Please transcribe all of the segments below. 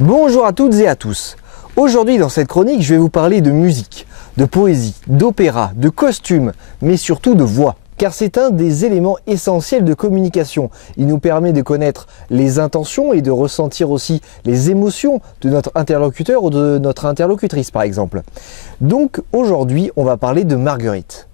Bonjour à toutes et à tous. Aujourd'hui dans cette chronique, je vais vous parler de musique, de poésie, d'opéra, de costumes, mais surtout de voix. Car c'est un des éléments essentiels de communication. Il nous permet de connaître les intentions et de ressentir aussi les émotions de notre interlocuteur ou de notre interlocutrice par exemple. Donc aujourd'hui, on va parler de Marguerite.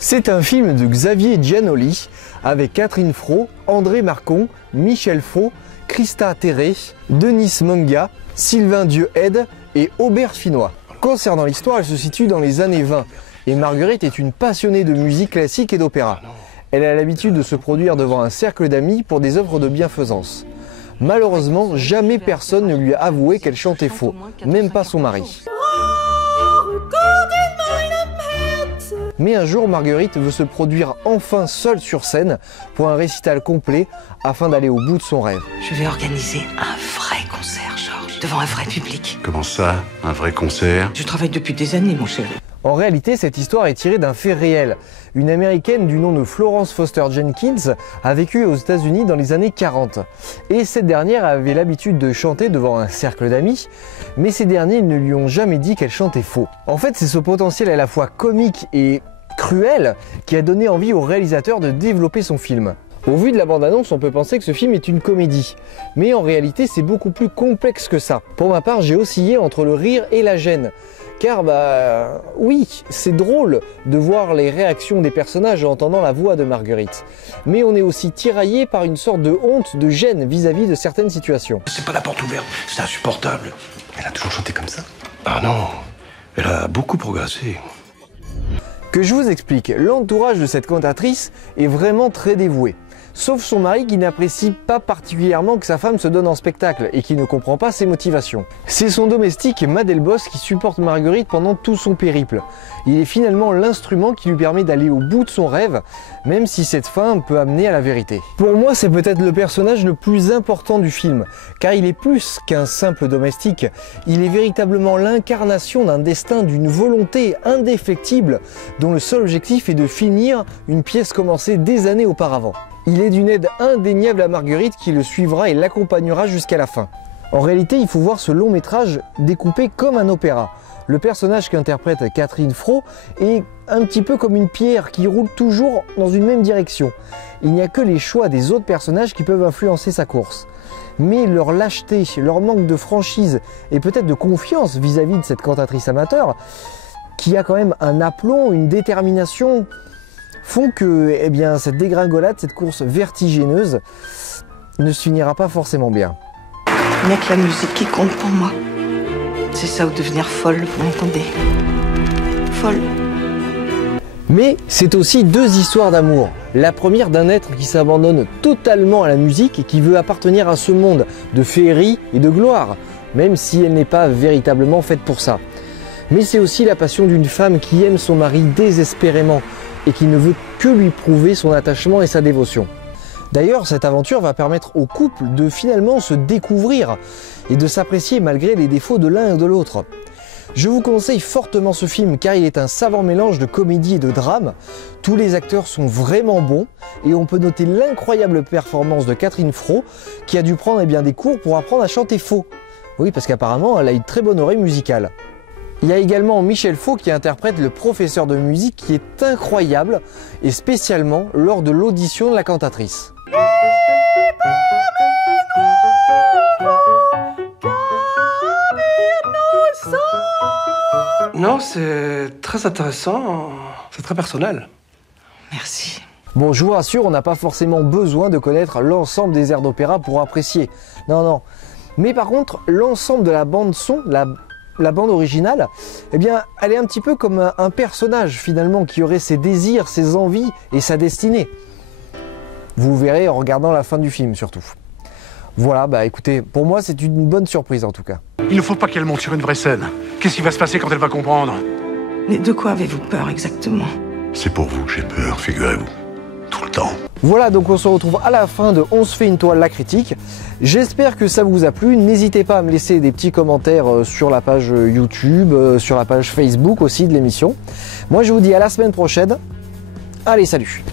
C'est un film de Xavier Giannoli avec Catherine Fro, André Marcon, Michel Faux, Christa Terré, Denis Monga, Sylvain Dieuaide et Aubert Finois. Concernant l'histoire, elle se situe dans les années 20 et Marguerite est une passionnée de musique classique et d'opéra. Elle a l'habitude de se produire devant un cercle d'amis pour des œuvres de bienfaisance. Malheureusement, jamais personne ne lui a avoué qu'elle chantait faux, même pas son mari. Mais un jour, Marguerite veut se produire enfin seule sur scène pour un récital complet afin d'aller au bout de son rêve. Je vais organiser un vrai concert, Georges, devant un vrai public. Comment ça, un vrai concert? Je travaille depuis des années, mon chéri. En réalité, cette histoire est tirée d'un fait réel. Une américaine du nom de Florence Foster Jenkins a vécu aux États-Unis dans les années 40. Et cette dernière avait l'habitude de chanter devant un cercle d'amis, mais ces derniers ne lui ont jamais dit qu'elle chantait faux. En fait, c'est ce potentiel à la fois comique et cruel qui a donné envie au réalisateur de développer son film. Au vu de la bande-annonce, on peut penser que ce film est une comédie. Mais en réalité, c'est beaucoup plus complexe que ça. Pour ma part, j'ai oscillé entre le rire et la gêne. Car oui, c'est drôle de voir les réactions des personnages en entendant la voix de Marguerite. Mais on est aussi tiraillé par une sorte de honte, de gêne vis-à-vis de certaines situations. C'est pas la porte ouverte, c'est insupportable. Elle a toujours chanté comme ça? Ah non, elle a beaucoup progressé. Que je vous explique, l'entourage de cette cantatrice est vraiment très dévoué. Sauf son mari qui n'apprécie pas particulièrement que sa femme se donne en spectacle et qui ne comprend pas ses motivations. C'est son domestique Madelbos qui supporte Marguerite pendant tout son périple. Il est finalement l'instrument qui lui permet d'aller au bout de son rêve, même si cette fin peut amener à la vérité. Pour moi, c'est peut-être le personnage le plus important du film, car il est plus qu'un simple domestique. Il est véritablement l'incarnation d'un destin, d'une volonté indéfectible, dont le seul objectif est de finir une pièce commencée des années auparavant. Il est d'une aide indéniable à Marguerite qui le suivra et l'accompagnera jusqu'à la fin. En réalité, il faut voir ce long métrage découpé comme un opéra. Le personnage qu'interprète Catherine Fro est un petit peu comme une pierre qui roule toujours dans une même direction. Il n'y a que les choix des autres personnages qui peuvent influencer sa course. Mais leur lâcheté, leur manque de franchise et peut-être de confiance vis-à-vis de cette cantatrice amateur, qui a quand même un aplomb, une détermination, font que cette dégringolade, cette course vertigineuse ne se finira pas forcément bien. Il n'y a que la musique qui compte pour moi. C'est ça ou devenir folle, vous m'entendez? Folle. Mais c'est aussi deux histoires d'amour. La première d'un être qui s'abandonne totalement à la musique et qui veut appartenir à ce monde de féerie et de gloire, même si elle n'est pas véritablement faite pour ça. Mais c'est aussi la passion d'une femme qui aime son mari désespérément et qui ne veut que lui prouver son attachement et sa dévotion. D'ailleurs, cette aventure va permettre au couple de finalement se découvrir et de s'apprécier malgré les défauts de l'un et de l'autre. Je vous conseille fortement ce film car il est un savant mélange de comédie et de drame. Tous les acteurs sont vraiment bons et on peut noter l'incroyable performance de Catherine Fro qui a dû prendre des cours pour apprendre à chanter faux. Oui, parce qu'apparemment elle a une très bonne oreille musicale. Il y a également Michel Faux qui interprète le professeur de musique qui est incroyable et spécialement lors de l'audition de la cantatrice. Non, c'est très intéressant, c'est très personnel. Merci. Bon, je vous rassure, on n'a pas forcément besoin de connaître l'ensemble des airs d'opéra pour apprécier. Non, non. Mais par contre, l'ensemble de la bande son, la bande originale, elle est un petit peu comme un personnage finalement qui aurait ses désirs, ses envies et sa destinée. Vous verrez en regardant la fin du film surtout. Voilà, écoutez, pour moi c'est une bonne surprise en tout cas. Il ne faut pas qu'elle monte sur une vraie scène. Qu'est-ce qui va se passer quand elle va comprendre? Mais de quoi avez-vous peur exactement? C'est pour vous que j'ai peur, figurez-vous. Tout le temps. Voilà, donc on se retrouve à la fin de On se fait une toile, la critique. J'espère que ça vous a plu. N'hésitez pas à me laisser des petits commentaires sur la page YouTube, sur la page Facebook aussi de l'émission. Moi je vous dis à la semaine prochaine. Allez, salut!